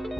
Welcome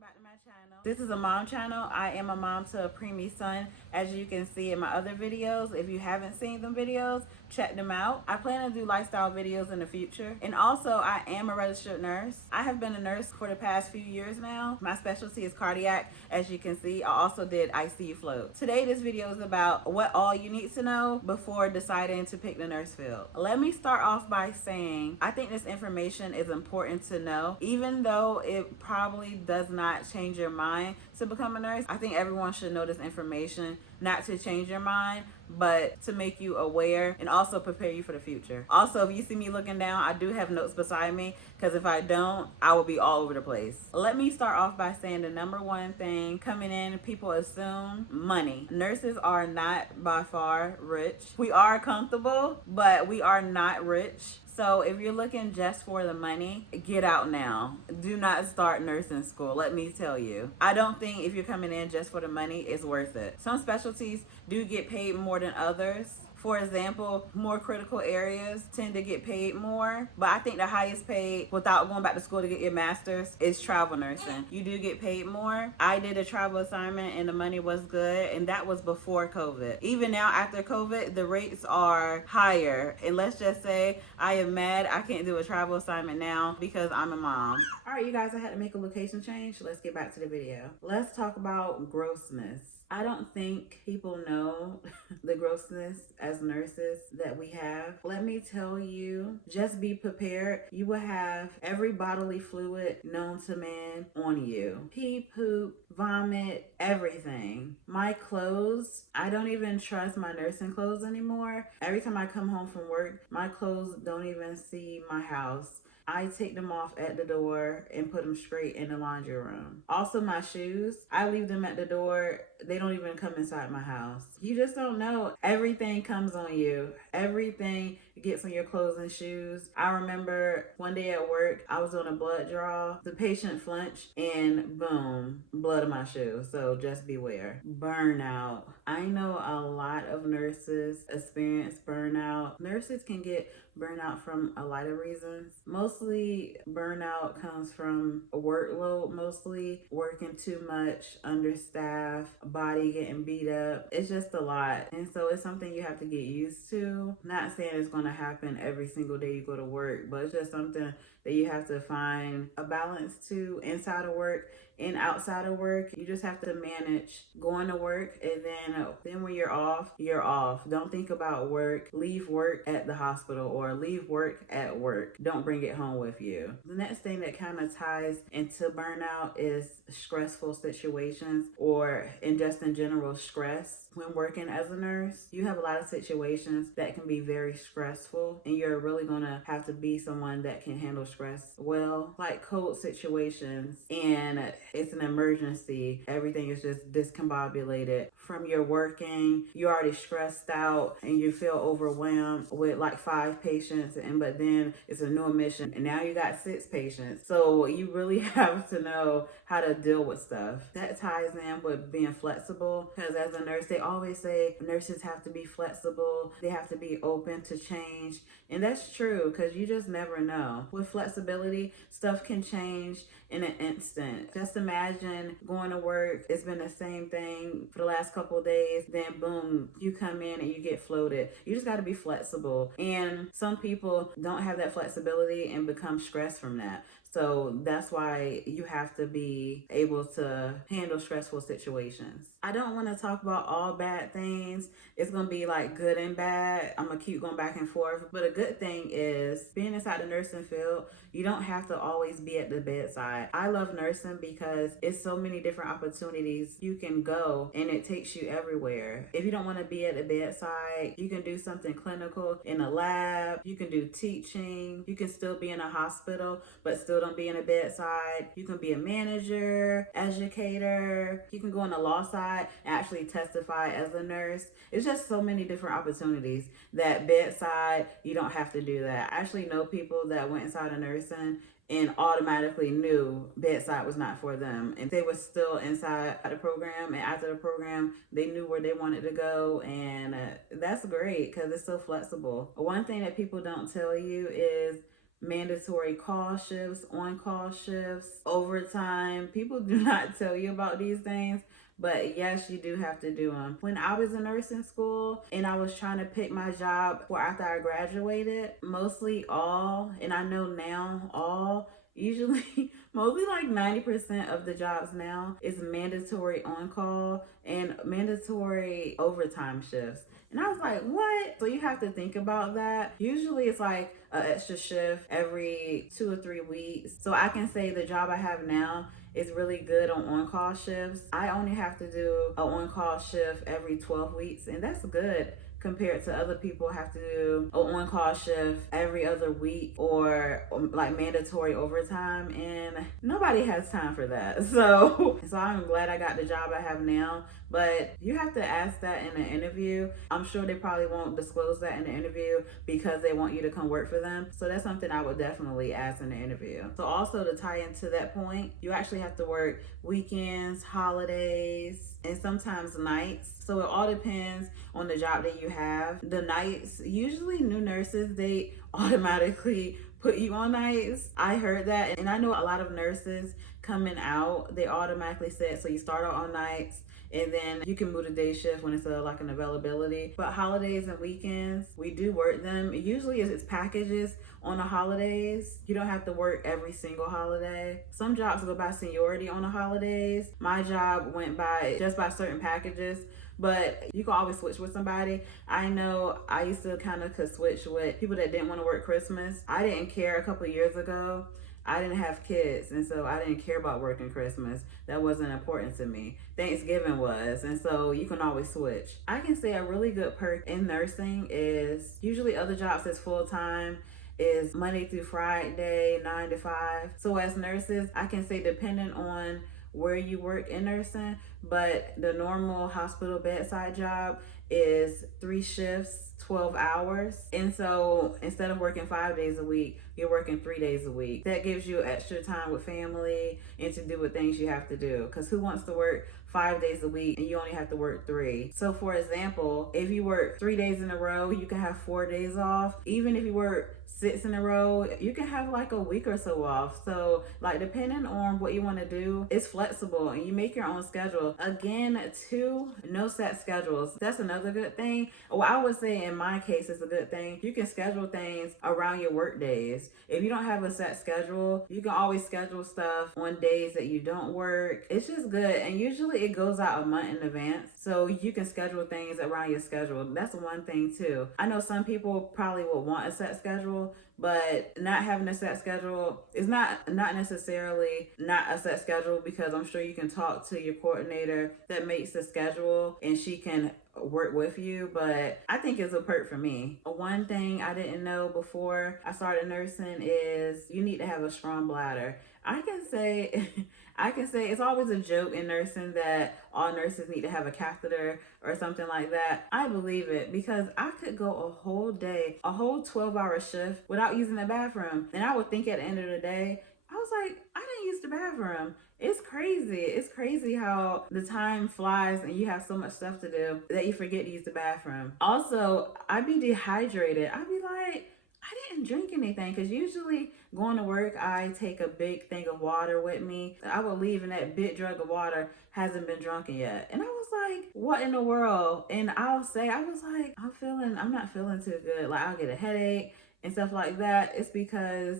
back to my channel. This is a mom channel. I am a mom to a preemie son, as you can see in my other videos. If you haven't seen them videos, check them out. I plan to do lifestyle videos in the future. And also, I am a registered nurse. I have been a nurse for the past few years now. My specialty is cardiac, as you can see. I also did ICU float. Today, this video is about what all you need to know before deciding to pick the nurse field. Let me start off by saying, I think this information is important to know, even though it probably does not change your mind to become a nurse. I think everyone should know this information, not to change your mind, but to make you aware and also prepare you for the future. Also, if you see me looking down, I do have notes beside me, because if I don't, I will be all over the place. Let me start off by saying the number one thing coming in, people assume money. Nurses are not by far rich. We are comfortable, but we are not rich. So if you're looking just for the money, get out now. Do not start nursing school, let me tell you. I don't think if you're coming in just for the money, it's worth it. Some specialties do get paid more than others. For example, more critical areas tend to get paid more, but I think the highest paid without going back to school to get your master's is travel nursing. You do get paid more. I did a travel assignment and the money was good, and that was before COVID. Even now after COVID, the rates are higher. And let's just say I am mad I can't do a travel assignment now because I'm a mom. All right, you guys, I had to make a location change. Let's get back to the video. Let's talk about grossness. I don't think people know the grossness as nurses that we have. Let me tell you, just be prepared. You will have every bodily fluid known to man on you. Pee, poop, vomit, everything. My clothes, I don't even trust my nursing clothes anymore. Every time I come home from work, my clothes don't even see my house. I take them off at the door and put them straight in the laundry room. Also, my shoes, I leave them at the door. They don't even come inside my house. You just don't know. Everything comes on you. Everything gets on your clothes and shoes. I remember one day at work, I was on a blood draw. The patient flinched and boom, blood on my shoe. So just beware. Burnout. I know a lot of nurses experience burnout. Nurses can get burnout from a lot of reasons. Mostly burnout comes from a workload, mostly working too much, understaffed, body getting beat up. It's just a lot. And so it's something you have to get used to. Not saying it's going to happen every single day you go to work, but it's just something that you have to find a balance to inside of work and outside of work. You just have to manage going to work, and then when you're off, you're off. Don't think about work. Leave work at the hospital or leave work at work. Don't bring it home with you. The next thing that kind of ties into burnout is stressful situations, or in general stress. When working as a nurse, you have a lot of situations that can be very stressful, and you're really gonna have to be someone that can handle stress well, like cold situations, and it's an emergency. Everything is just discombobulated. From your working, you're already stressed out and you feel overwhelmed with like 5 patients, but then it's a new admission and now you got 6 patients. So you really have to know how to deal with stuff. That ties in with being flexible, because as a nurse, they always say nurses have to be flexible. They have to be open to change. And that's true, because you just never know. With flexibility, stuff can change in an instant. Just imagine going to work. It's been the same thing for the last couple of days. Then boom, you come in and you get floated. You just got to be flexible. And some people don't have that flexibility and become stressed from that. So that's why you have to be able to handle stressful situations. I don't want to talk about all bad things. It's going to be like good and bad. I'm going to keep going back and forth. But a good thing is being inside the nursing field, you don't have to always be at the bedside. I love nursing because it's so many different opportunities you can go, and it takes you everywhere. If you don't want to be at the bedside, you can do something clinical in a lab. You can do teaching. You can still be in a hospital, but still gonna be in a bedside. You can be a manager, educator. You can go on the law side and actually testify as a nurse. It's just so many different opportunities that bedside, you don't have to do that. I actually know people that went inside of nursing and automatically knew bedside was not for them, and they were still inside the program, and after the program they knew where they wanted to go. And that's great because it's so flexible. One thing that people don't tell you is mandatory call shifts, on-call shifts, overtime. People do not tell you about these things, but yes, you do have to do them. When I was in nursing school and I was trying to pick my job for after I graduated, mostly all, and I know now all, usually mostly like 90% of the jobs now is mandatory on-call and mandatory overtime shifts. And I was like, what? So you have to think about that. Usually it's like an extra shift every 2 or 3 weeks. So I can say the job I have now is really good on-call shifts. I only have to do an on-call shift every 12 weeks, and that's good compared to other people have to do an on-call shift every other week or like mandatory overtime, and nobody has time for that. So I'm glad I got the job I have now, but you have to ask that in an interview. I'm sure they probably won't disclose that in the interview because they want you to come work for them. So that's something I would definitely ask in the interview. So also to tie into that point, you actually have to work weekends, holidays, and sometimes nights. So it all depends on the job that you have. The nights, usually new nurses, they automatically put you on nights. I heard that, and I know a lot of nurses coming out, they automatically said, so you start out on nights, and then you can move to day shift when it's like an availability. But holidays and weekends, we do work them. Usually it's packages on the holidays. You don't have to work every single holiday. Some jobs go by seniority on the holidays. My job went by just by certain packages, but you can always switch with somebody. I know I used to kind of could switch with people that didn't want to work Christmas. I didn't care a couple of years ago. I didn't have kids, and so I didn't care about working Christmas. That wasn't important to me. Thanksgiving was, and so you can always switch. I can say a really good perk in nursing is usually other jobs is full-time, is Monday through Friday, 9 to 5. So as nurses, I can say depending on where you work in nursing, but the normal hospital bedside job is 3 shifts, 12 hours. And so instead of working 5 days a week, you're working 3 days a week. That gives you extra time with family and to do what things you have to do. Because who wants to work 5 days a week and you only have to work 3? So for example, if you work 3 days in a row, you can have 4 days off. Even if you work 6 in a row, you can have like a week or so off. So like depending on what you want to do, it's flexible and you make your own schedule. Again, too, no set schedules. That's another good thing. Well, I would say in my case, it's a good thing. You can schedule things around your work days. If you don't have a set schedule, you can always schedule stuff on days that you don't work. It's just good. And usually it goes out a month in advance. So you can schedule things around your schedule. That's one thing too. I know some people probably would want a set schedule, but not having a set schedule is not necessarily not a set schedule, because I'm sure you can talk to your coordinator that makes the schedule and she can work with you. But I think it's a perk for me. One thing I didn't know before I started nursing is you need to have a strong bladder. I can say it's always a joke in nursing that all nurses need to have a catheter or something like that. I believe it, because I could go a whole day, a whole 12-hour shift without using the bathroom. And I would think at the end of the day, I was like, I didn't use the bathroom. It's crazy. It's crazy how the time flies and you have so much stuff to do that you forget to use the bathroom. Also, I'd be dehydrated. I'd be like, I didn't drink anything, because usually going to work, I take a big thing of water with me. I would leave and that big jug of water hasn't been drunken yet. And I was like, what in the world? And I was like, I'm not feeling too good. Like I'll get a headache and stuff like that. It's because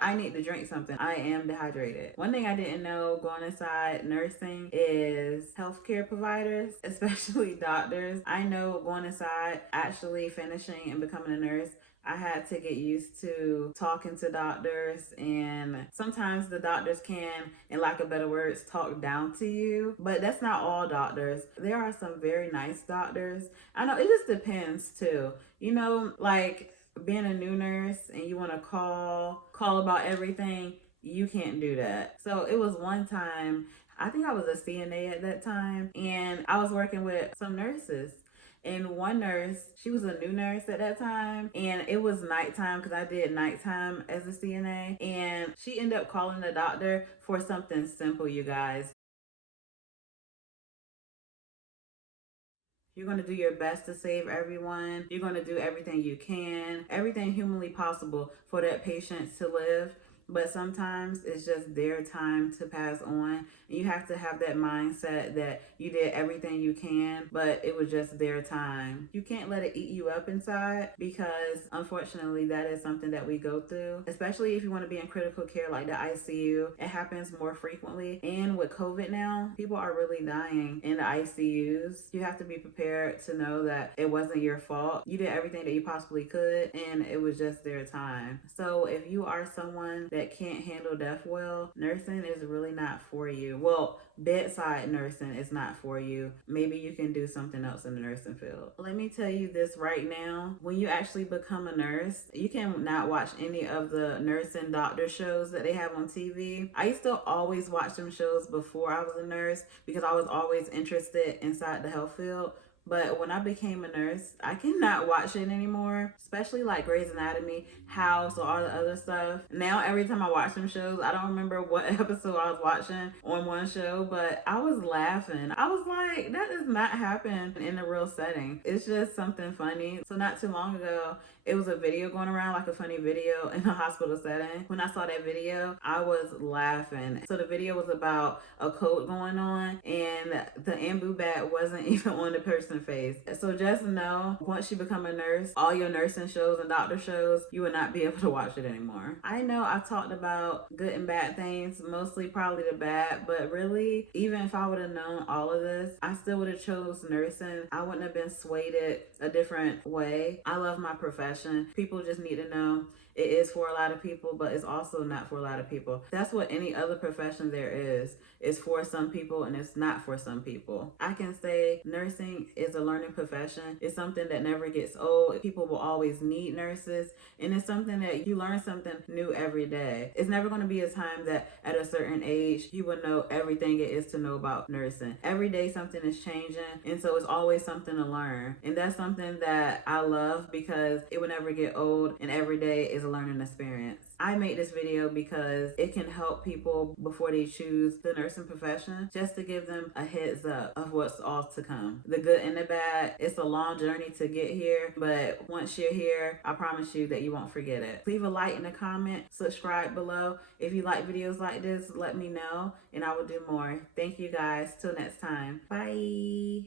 I need to drink something. I am dehydrated. One thing I didn't know going inside nursing is healthcare providers, especially doctors. I know going inside, actually finishing and becoming a nurse, I had to get used to talking to doctors, and sometimes the doctors can, in lack of better words, talk down to you. But that's not all doctors. There are some very nice doctors. I know it just depends too. You know, like being a new nurse and you want to call about everything, You can't do that. So it was one time, I think I was a CNA at that time, and I was working with some nurses. And one nurse, she was a new nurse at that time, and it was nighttime because I did nighttime as a CNA. And she ended up calling the doctor for something simple, you guys. You're going to do your best to save everyone. You're going to do everything you can, everything humanly possible for that patient to live. But sometimes it's just their time to pass on. And you have to have that mindset that you did everything you can, but it was just their time. You can't let it eat you up inside, because unfortunately that is something that we go through, especially if you want to be in critical care like the ICU. It happens more frequently. And with COVID now, people are really dying in the ICUs. You have to be prepared to know that it wasn't your fault. You did everything that you possibly could, and it was just their time. So if you are someone that can't handle death well, nursing is really not for you. Well, bedside nursing is not for you. Maybe you can do something else in the nursing field. Let me tell you this right now. When you actually become a nurse, you can not watch any of the nursing doctor shows that they have on TV. I used to always watch them shows before I was a nurse because I was always interested inside the health field. But when I became a nurse, I cannot watch it anymore, especially like Grey's Anatomy, House, or all the other stuff. Now, every time I watch them shows, I don't remember what episode I was watching on one show, but I was laughing. I was like, that does not happen in a real setting. It's just something funny. So not too long ago, it was a video going around, like a funny video in a hospital setting. When I saw that video, I was laughing. So the video was about a code going on, and the ambu bat wasn't even on the person's face. So just know, once you become a nurse, all your nursing shows and doctor shows, you will not be able to watch it anymore. I know I talked about good and bad things, mostly probably the bad, but really, even if I would have known all of this, I still would have chose nursing. I wouldn't have been swayed a different way. I love my profession. People just need to know it is for a lot of people, but it's also not for a lot of people. That's what any other profession there is. It's for some people and it's not for some people. I can say nursing is a learning profession. It's something that never gets old. People will always need nurses, and it's something that you learn something new every day. It's never going to be a time that at a certain age you will know everything it is to know about nursing. Every day something is changing, and so it's always something to learn. And that's something that I love because it will never get old, and every day is a learning experience. I made this video because it can help people before they choose the nursing profession, just to give them a heads up of what's all to come. The good and the bad. It's a long journey to get here, but once you're here, I promise you that you won't forget it. Leave a like and a comment, subscribe below. If you like videos like this, let me know and I will do more. Thank you guys. Till next time. Bye.